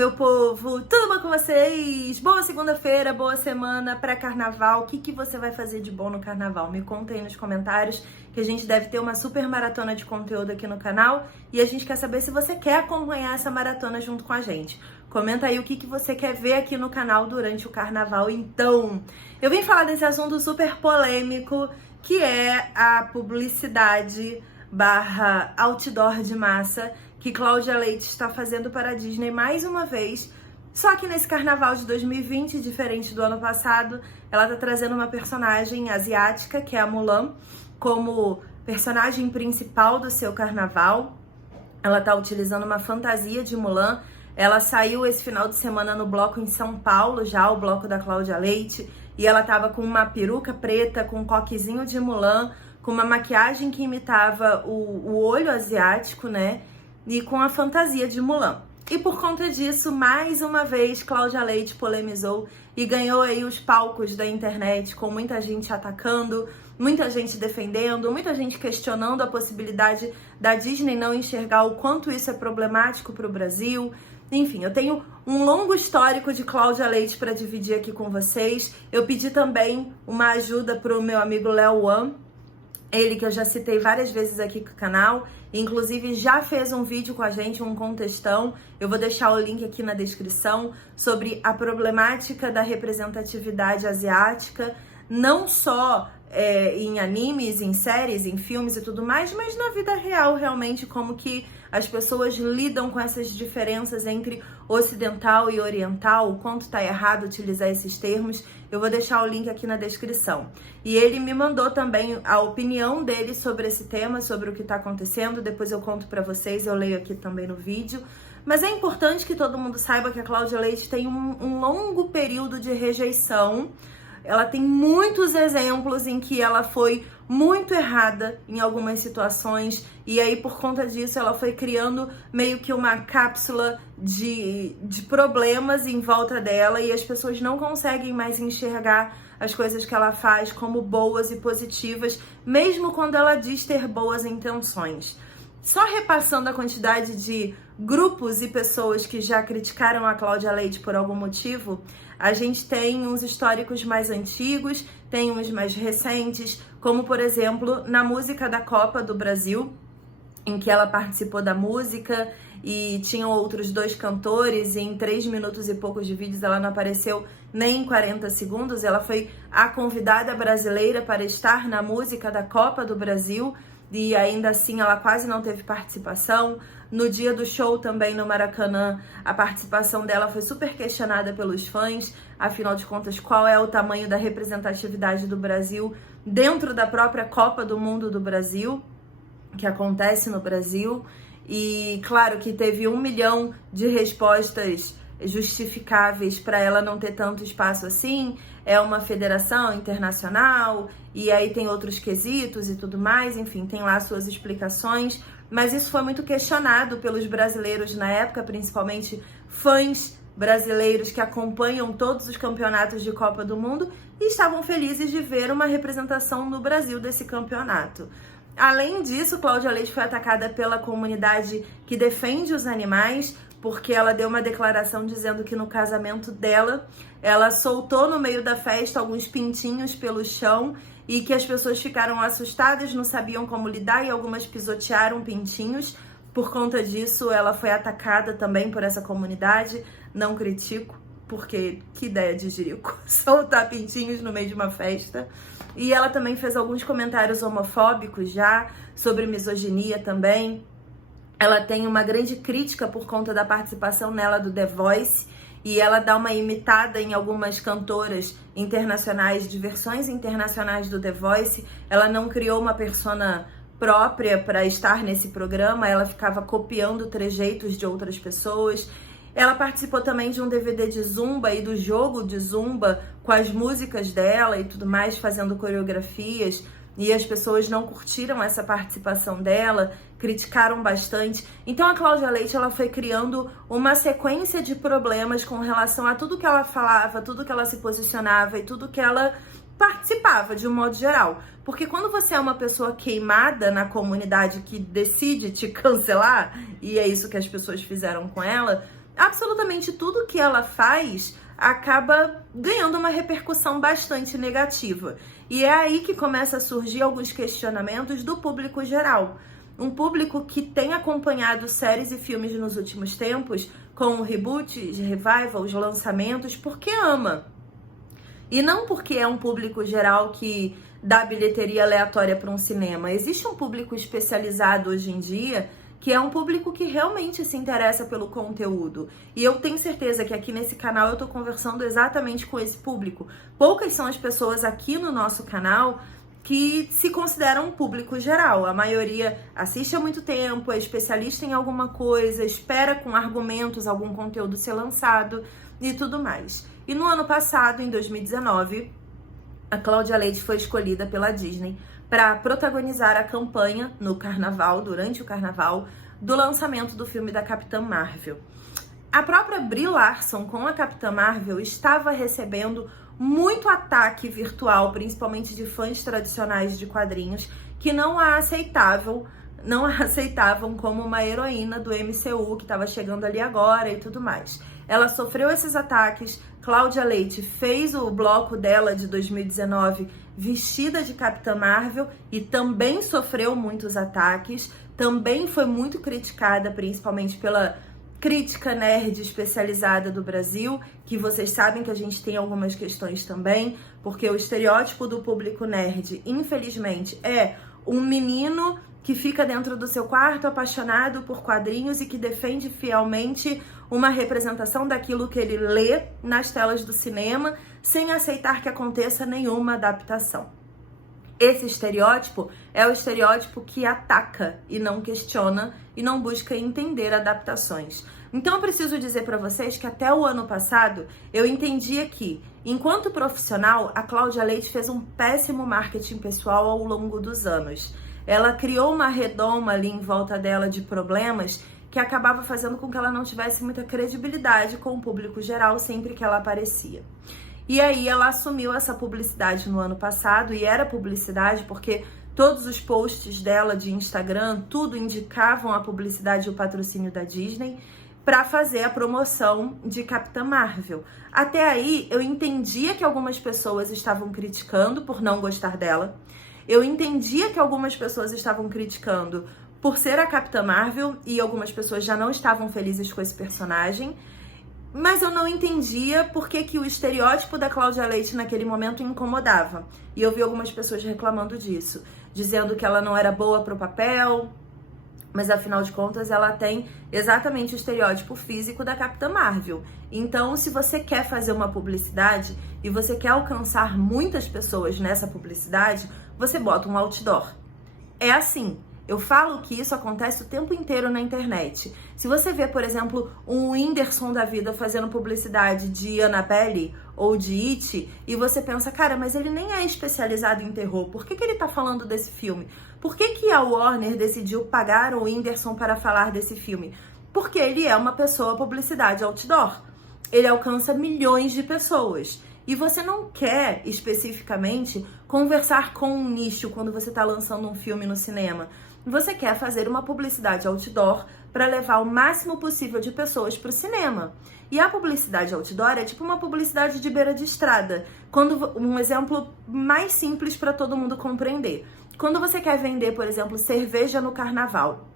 meu povo! Tudo bom com vocês? Boa segunda-feira, boa semana pré-carnaval. O que você vai fazer de bom no carnaval? Me conta aí nos comentários, que a gente deve ter uma super maratona de conteúdo aqui no canal e a gente quer saber se você quer acompanhar essa maratona junto com a gente. Comenta aí o que você quer ver aqui no canal durante o carnaval. Então, eu vim falar desse assunto super polêmico, que é a publicidade / outdoor de massa que Cláudia Leite está fazendo para a Disney mais uma vez. Só que nesse carnaval de 2020, diferente do ano passado, ela está trazendo uma personagem asiática, que é a Mulan, como personagem principal do seu carnaval. Ela está utilizando uma fantasia de Mulan. Ela saiu esse final de semana no bloco em São Paulo, já o bloco da Cláudia Leite, e ela estava com uma peruca preta, com um coquezinho de Mulan, com uma maquiagem que imitava o olho asiático, né? E com a fantasia de Mulan. E por conta disso, mais uma vez, Cláudia Leite polemizou e ganhou aí os palcos da internet, com muita gente atacando, muita gente defendendo, muita gente questionando a possibilidade da Disney não enxergar o quanto isso é problemático para o Brasil. Enfim, eu tenho um longo histórico de Cláudia Leite para dividir aqui com vocês. Eu pedi também uma ajuda para o meu amigo Léo Wan, ele que eu já citei várias vezes aqui no canal, inclusive já fez um vídeo com a gente, um contextão, eu vou deixar o link aqui na descrição, sobre a problemática da representatividade asiática, não só em animes, em séries, em filmes e tudo mais, mas na vida real, realmente, como que as pessoas lidam com essas diferenças entre ocidental e oriental, o quanto tá errado utilizar esses termos. Eu vou deixar o link aqui na descrição. E ele me mandou também a opinião dele sobre esse tema, sobre o que tá acontecendo, depois eu conto pra vocês, eu leio aqui também no vídeo. Mas é importante que todo mundo saiba que a Cláudia Leite tem um longo período de rejeição. Ela tem muitos exemplos em que ela foi muito errada em algumas situações e aí por conta disso ela foi criando meio que uma cápsula de problemas em volta dela e as pessoas não conseguem mais enxergar as coisas que ela faz como boas e positivas, mesmo quando ela diz ter boas intenções. Só repassando a quantidade de grupos e pessoas que já criticaram a Cláudia Leite por algum motivo, a gente tem uns históricos mais antigos, tem uns mais recentes, como por exemplo, na música da Copa do Brasil, em que ela participou da música e tinham outros 2 cantores, e em 3 minutos e poucos de vídeos ela não apareceu nem em 40 segundos, ela foi a convidada brasileira para estar na música da Copa do Brasil, e ainda assim ela quase não teve participação. No dia do show também no Maracanã, a participação dela foi super questionada pelos fãs, afinal de contas, qual é o tamanho da representatividade do Brasil dentro da própria Copa do Mundo do Brasil, que acontece no Brasil. E claro que teve 1 milhão de respostas justificáveis para ela não ter tanto espaço assim, é uma federação internacional e aí tem outros quesitos e tudo mais, enfim, tem lá suas explicações, mas isso foi muito questionado pelos brasileiros na época, principalmente fãs brasileiros que acompanham todos os campeonatos de Copa do Mundo e estavam felizes de ver uma representação no Brasil desse campeonato. Além disso, Cláudia Leite foi atacada pela comunidade que defende os animais, porque ela deu uma declaração dizendo que no casamento dela, ela soltou no meio da festa alguns pintinhos pelo chão e que as pessoas ficaram assustadas, não sabiam como lidar e algumas pisotearam pintinhos. Por conta disso, ela foi atacada também por essa comunidade. Não critico, porque que ideia de jirico, soltar pintinhos no meio de uma festa. E ela também fez alguns comentários homofóbicos já, sobre misoginia também. Ela tem uma grande crítica por conta da participação nela do The Voice e ela dá uma imitada em algumas cantoras internacionais, de versões internacionais do The Voice. Ela não criou uma persona própria para estar nesse programa, ela ficava copiando trejeitos de outras pessoas. Ela participou também de um DVD de Zumba e do jogo de Zumba com as músicas dela e tudo mais, fazendo coreografias. E as pessoas não curtiram essa participação dela, criticaram bastante. Então a Cláudia Leite ela foi criando uma sequência de problemas com relação a tudo que ela falava, tudo que ela se posicionava e tudo que ela participava de um modo geral. Porque quando você é uma pessoa queimada na comunidade que decide te cancelar, e é isso que as pessoas fizeram com ela, absolutamente tudo que ela faz acaba ganhando uma repercussão bastante negativa. E é aí que começa a surgir alguns questionamentos do público geral. Um público que tem acompanhado séries e filmes nos últimos tempos, com reboots, revivals, lançamentos, porque ama. E não porque é um público geral que dá bilheteria aleatória para um cinema. Existe um público especializado hoje em dia, que é um público que realmente se interessa pelo conteúdo. E eu tenho certeza que aqui nesse canal eu tô conversando exatamente com esse público. Poucas são as pessoas aqui no nosso canal que se consideram um público geral. A maioria assiste há muito tempo, é especialista em alguma coisa, espera com argumentos algum conteúdo ser lançado e tudo mais. E no ano passado, em 2019, a Cláudia Leite foi escolhida pela Disney para protagonizar a campanha no carnaval, durante o carnaval, do lançamento do filme da Capitã Marvel. A própria Brie Larson, com a Capitã Marvel, estava recebendo muito ataque virtual, principalmente de fãs tradicionais de quadrinhos, que não a aceitavam como uma heroína do MCU, que estava chegando ali agora e tudo mais. Ela sofreu esses ataques. Cláudia Leite fez o bloco dela de 2019 vestida de Capitã Marvel e também sofreu muitos ataques, também foi muito criticada, principalmente pela crítica nerd especializada do Brasil, que vocês sabem que a gente tem algumas questões também, porque o estereótipo do público nerd, infelizmente, é um menino que fica dentro do seu quarto apaixonado por quadrinhos e que defende fielmente uma representação daquilo que ele lê nas telas do cinema, sem aceitar que aconteça nenhuma adaptação. Esse estereótipo é o estereótipo que ataca e não questiona e não busca entender adaptações. Então eu preciso dizer para vocês que até o ano passado eu entendia que, enquanto profissional, a Cláudia Leite fez um péssimo marketing pessoal ao longo dos anos. Ela criou uma redoma ali em volta dela de problemas que acabava fazendo com que ela não tivesse muita credibilidade com o público geral sempre que ela aparecia. E aí ela assumiu essa publicidade no ano passado, e era publicidade porque todos os posts dela de Instagram, tudo indicavam a publicidade e o patrocínio da Disney para fazer a promoção de Capitã Marvel. Até aí eu entendia que algumas pessoas estavam criticando por não gostar dela. Eu entendia que algumas pessoas estavam criticando por ser a Capitã Marvel e algumas pessoas já não estavam felizes com esse personagem, mas eu não entendia por que o estereótipo da Cláudia Leite naquele momento incomodava. E eu vi algumas pessoas reclamando disso, dizendo que ela não era boa pro papel, mas afinal de contas ela tem exatamente o estereótipo físico da Capitã Marvel. Então, se você quer fazer uma publicidade e você quer alcançar muitas pessoas nessa publicidade, você bota um outdoor. É assim. Eu falo que isso acontece o tempo inteiro na internet. Se você vê, por exemplo, um Whindersson da vida fazendo publicidade de Annabelle ou de It, e você pensa, cara, mas ele nem é especializado em terror, por que ele tá falando desse filme? Por que a Warner decidiu pagar o Whindersson para falar desse filme? Porque ele é uma pessoa publicidade outdoor. Ele alcança milhões de pessoas. E você não quer, especificamente, conversar com um nicho quando você está lançando um filme no cinema. Você quer fazer uma publicidade outdoor para levar o máximo possível de pessoas para o cinema. E a publicidade outdoor é tipo uma publicidade de beira de estrada. Um exemplo mais simples para todo mundo compreender. Quando você quer vender, por exemplo, cerveja no carnaval,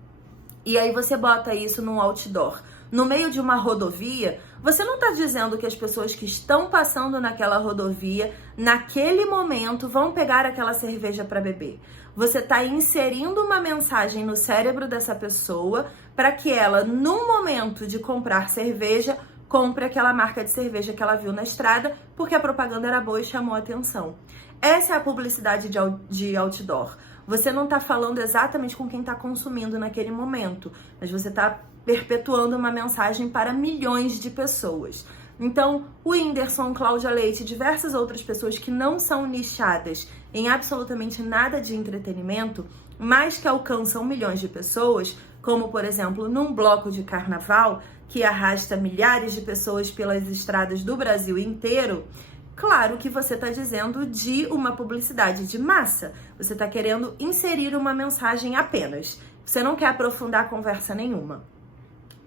e aí você bota isso num outdoor, no meio de uma rodovia, você não está dizendo que as pessoas que estão passando naquela rodovia, naquele momento, vão pegar aquela cerveja para beber. Você está inserindo uma mensagem no cérebro dessa pessoa para que ela, no momento de comprar cerveja, compre aquela marca de cerveja que ela viu na estrada, porque a propaganda era boa e chamou a atenção. Essa é a publicidade de outdoor. Você não está falando exatamente com quem está consumindo naquele momento, mas você está perpetuando uma mensagem para milhões de pessoas. Então, o Whindersson, Cláudia Leite e diversas outras pessoas que não são nichadas em absolutamente nada de entretenimento, mas que alcançam milhões de pessoas, como, por exemplo, num bloco de carnaval que arrasta milhares de pessoas pelas estradas do Brasil inteiro, claro que você está dizendo de uma publicidade de massa. Você está querendo inserir uma mensagem apenas. Você não quer aprofundar conversa nenhuma.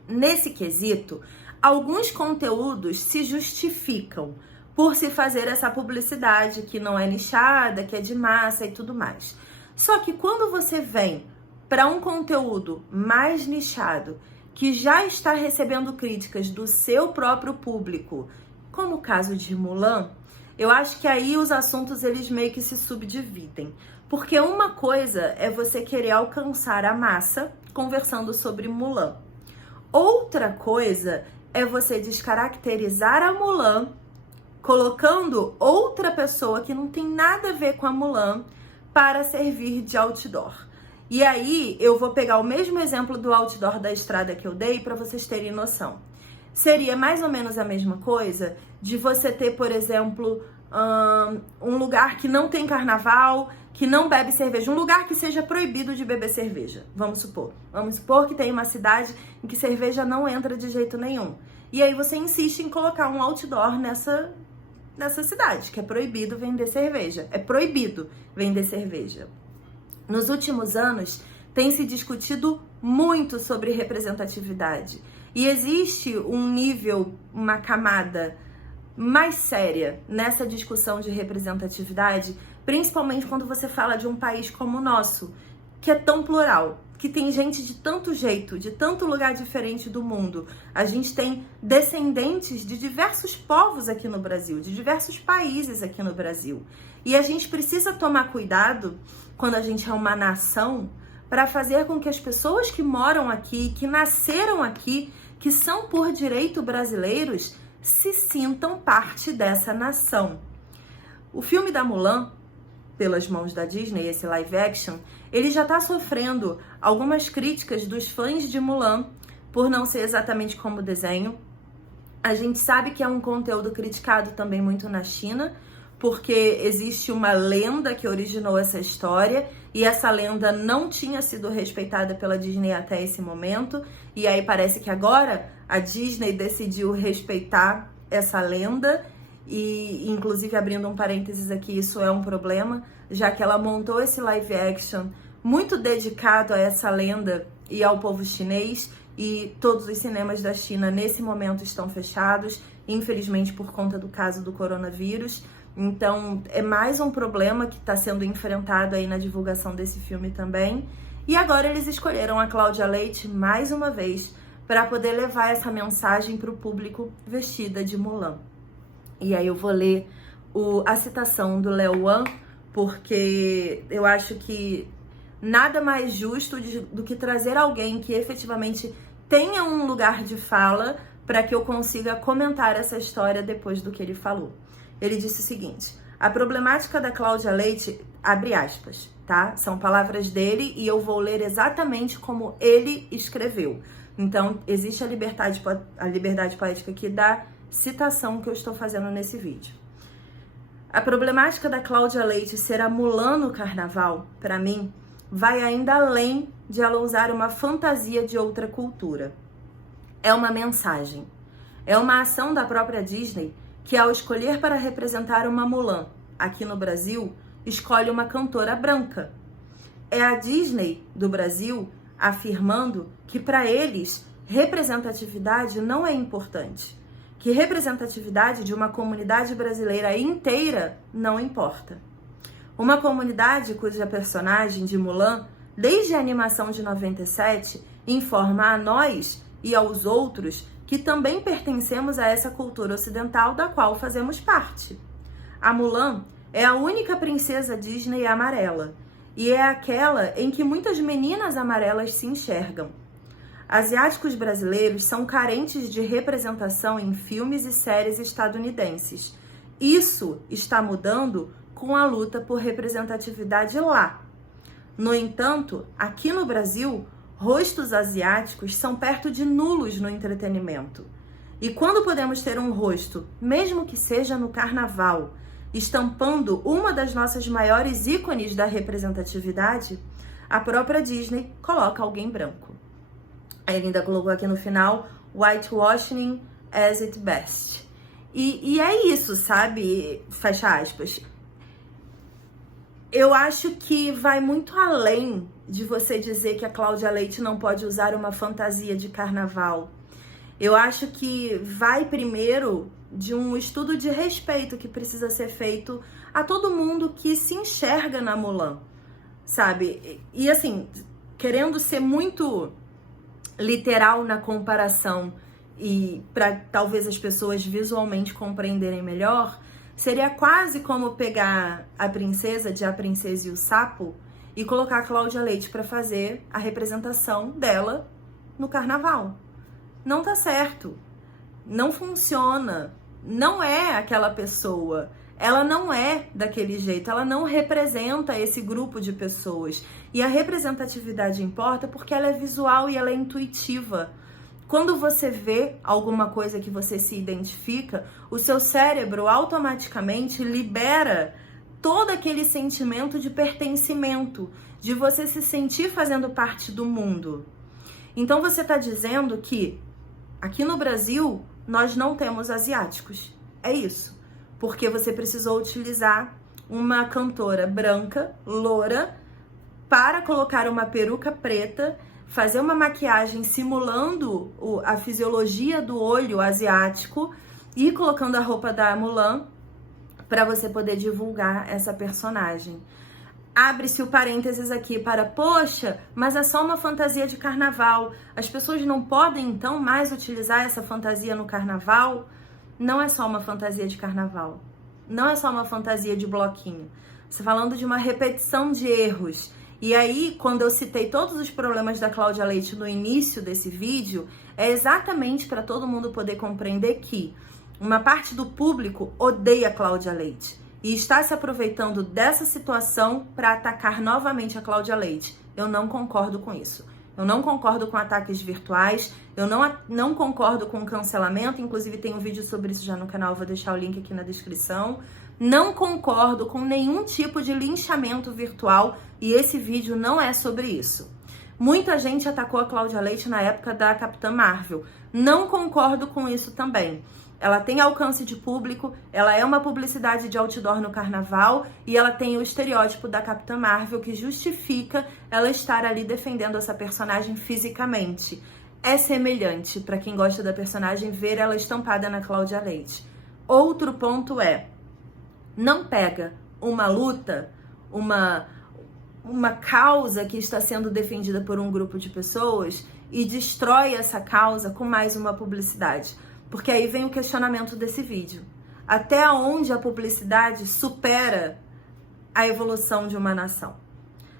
Nesse quesito, alguns conteúdos se justificam por se fazer essa publicidade que não é nichada, que é de massa e tudo mais. Só que quando você vem para um conteúdo mais nichado, que já está recebendo críticas do seu próprio público, como o caso de Mulan, eu acho que aí os assuntos eles meio que se subdividem. Porque uma coisa é você querer alcançar a massa conversando sobre Mulan. Outra coisa é você descaracterizar a Mulan, colocando outra pessoa que não tem nada a ver com a Mulan para servir de outdoor. E aí eu vou pegar o mesmo exemplo do outdoor da estrada que eu dei para vocês terem noção. Seria mais ou menos a mesma coisa de você ter, por exemplo, um lugar que não tem carnaval, que não bebe cerveja, um lugar que seja proibido de beber cerveja, vamos supor. Vamos supor que tem uma cidade em que cerveja não entra de jeito nenhum. E aí você insiste em colocar um outdoor nessa cidade, que é proibido vender cerveja. É proibido vender cerveja. Nos últimos anos, tem se discutido muito sobre representatividade. E existe um nível, uma camada mais séria nessa discussão de representatividade, principalmente quando você fala de um país como o nosso, que é tão plural, que tem gente de tanto jeito, de tanto lugar diferente do mundo. A gente tem descendentes de diversos povos aqui no Brasil, de diversos países aqui no Brasil. E a gente precisa tomar cuidado, quando a gente é uma nação, para fazer com que as pessoas que moram aqui, que nasceram aqui, que são por direito brasileiros, se sintam parte dessa nação. O filme da Mulan, pelas mãos da Disney, esse live action, ele já está sofrendo algumas críticas dos fãs de Mulan por não ser exatamente como o desenho. A gente sabe que é um conteúdo criticado também muito na China, porque existe uma lenda que originou essa história e essa lenda não tinha sido respeitada pela Disney até esse momento. E aí parece que agora a Disney decidiu respeitar essa lenda e, inclusive, abrindo um parênteses aqui, isso é um problema, já que ela montou esse live action muito dedicado a essa lenda e ao povo chinês, e todos os cinemas da China nesse momento estão fechados, infelizmente por conta do caso do coronavírus. Então é mais um problema que está sendo enfrentado aí na divulgação desse filme também. E agora eles escolheram a Cláudia Leite mais uma vez para poder levar essa mensagem para o público vestida de Mulan. E aí eu vou ler a citação do Léo Wan, porque eu acho que nada mais justo do que trazer alguém que efetivamente tenha um lugar de fala para que eu consiga comentar essa história depois do que ele falou. Ele disse o seguinte: a problemática da Cláudia Leite, abre aspas, tá? São palavras dele e eu vou ler exatamente como ele escreveu. Então, existe a liberdade poética aqui da citação que eu estou fazendo nesse vídeo. A problemática da Cláudia Leite ser a Mulan no carnaval, para mim, vai ainda além de ela usar uma fantasia de outra cultura. É uma mensagem. É uma ação da própria Disney que, ao escolher para representar uma Mulan aqui no Brasil, escolhe uma cantora branca. É a Disney do Brasil afirmando que, para eles, representatividade não é importante. Que representatividade de uma comunidade brasileira inteira não importa. Uma comunidade cuja personagem de Mulan, desde a animação de 97, informa a nós e aos outros que também pertencemos a essa cultura ocidental da qual fazemos parte. A Mulan é a única princesa Disney amarela e é aquela em que muitas meninas amarelas se enxergam. Asiáticos brasileiros são carentes de representação em filmes e séries estadunidenses. Isso está mudando com a luta por representatividade lá. No entanto, aqui no Brasil, rostos asiáticos são perto de nulos no entretenimento. E quando podemos ter um rosto, mesmo que seja no carnaval, estampando uma das nossas maiores ícones da representatividade, a própria Disney coloca alguém branco. Ele ainda colocou aqui no final, whitewashing as it best. E é isso, sabe? Fecha aspas. Eu acho que vai muito além de você dizer que a Cláudia Leite não pode usar uma fantasia de carnaval. Eu acho que vai primeiro de um estudo de respeito que precisa ser feito a todo mundo que se enxerga na Mulan, sabe? E assim, querendo ser muito literal na comparação e para talvez as pessoas visualmente compreenderem melhor, seria quase como pegar a princesa de A Princesa e o Sapo e colocar a Cláudia Leite para fazer a representação dela no carnaval. Não tá certo, não funciona, não é aquela pessoa, ela não é daquele jeito, ela não representa esse grupo de pessoas. E a representatividade importa porque ela é visual e ela é intuitiva. Quando você vê alguma coisa que você se identifica, o seu cérebro automaticamente libera todo aquele sentimento de pertencimento, de você se sentir fazendo parte do mundo. Então você está dizendo que aqui no Brasil nós não temos asiáticos. É isso. Porque você precisou utilizar uma cantora branca, loura, para colocar uma peruca preta, fazer uma maquiagem simulando a fisiologia do olho asiático e colocando a roupa da Mulan para você poder divulgar essa personagem. Abre-se o parênteses aqui para, poxa, mas é só uma fantasia de carnaval. As pessoas não podem, então, mais utilizar essa fantasia no carnaval? Não é só uma fantasia de carnaval. Não é só uma fantasia de bloquinho. Você está falando de uma repetição de erros. E aí, quando eu citei todos os problemas da Cláudia Leite no início desse vídeo, é exatamente para todo mundo poder compreender que uma parte do público odeia a Cláudia Leite e está se aproveitando dessa situação para atacar novamente a Cláudia Leite. Eu não concordo com isso. Eu não concordo com ataques virtuais, eu não concordo com cancelamento, inclusive tem um vídeo sobre isso já no canal, vou deixar o link aqui na descrição. Não concordo com nenhum tipo de linchamento virtual e esse vídeo não é sobre isso. Muita gente atacou a Cláudia Leite na época da Capitã Marvel. Não concordo com isso também. Ela tem alcance de público, ela é uma publicidade de outdoor no carnaval e ela tem o estereótipo da Capitã Marvel que justifica ela estar ali defendendo essa personagem fisicamente. É semelhante para quem gosta da personagem ver ela estampada na Cláudia Leite. Outro ponto é, não pega uma luta, uma causa que está sendo defendida por um grupo de pessoas e destrói essa causa com mais uma publicidade. Porque aí vem o questionamento desse vídeo. Até onde a publicidade supera a evolução de uma nação?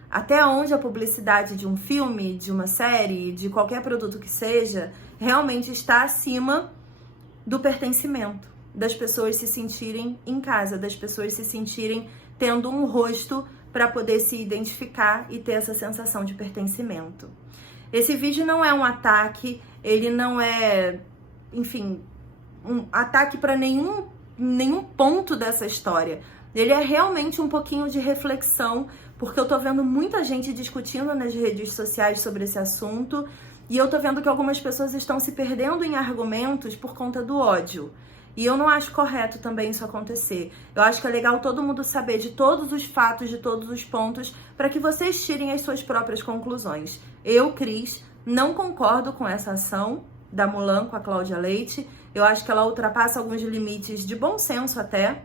Até onde a publicidade de um filme, de uma série, de qualquer produto que seja, realmente está acima do pertencimento, das pessoas se sentirem em casa, das pessoas se sentirem tendo um rosto para poder se identificar e ter essa sensação de pertencimento. Esse vídeo não é um ataque, ele não é, enfim, um ataque para nenhum ponto dessa história. Ele é realmente um pouquinho de reflexão, porque eu tô vendo muita gente discutindo nas redes sociais sobre esse assunto, e eu tô vendo que algumas pessoas estão se perdendo em argumentos por conta do ódio. E eu não acho correto também isso acontecer. Eu acho que é legal todo mundo saber de todos os fatos, de todos os pontos, para que vocês tirem as suas próprias conclusões. Eu, Cris, não concordo com essa ação da Mulan com a Cláudia Leite. Eu acho que ela ultrapassa alguns limites de bom senso até,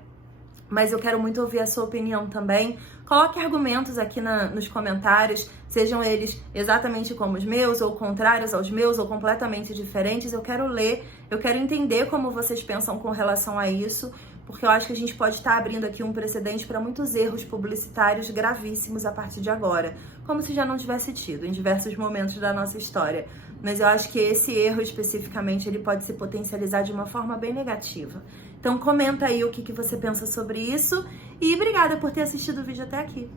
mas eu quero muito ouvir a sua opinião também. Coloque argumentos aqui nos comentários, sejam eles exatamente como os meus, ou contrários aos meus, ou completamente diferentes. Eu quero ler, eu quero entender como vocês pensam com relação a isso, porque eu acho que a gente pode estar abrindo aqui um precedente para muitos erros publicitários gravíssimos a partir de agora, como se já não tivesse tido em diversos momentos da nossa história. Mas eu acho que esse erro especificamente ele pode se potencializar de uma forma bem negativa. Então comenta aí o que você pensa sobre isso e obrigada por ter assistido o vídeo até aqui.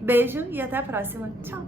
Beijo e até a próxima. Tchau!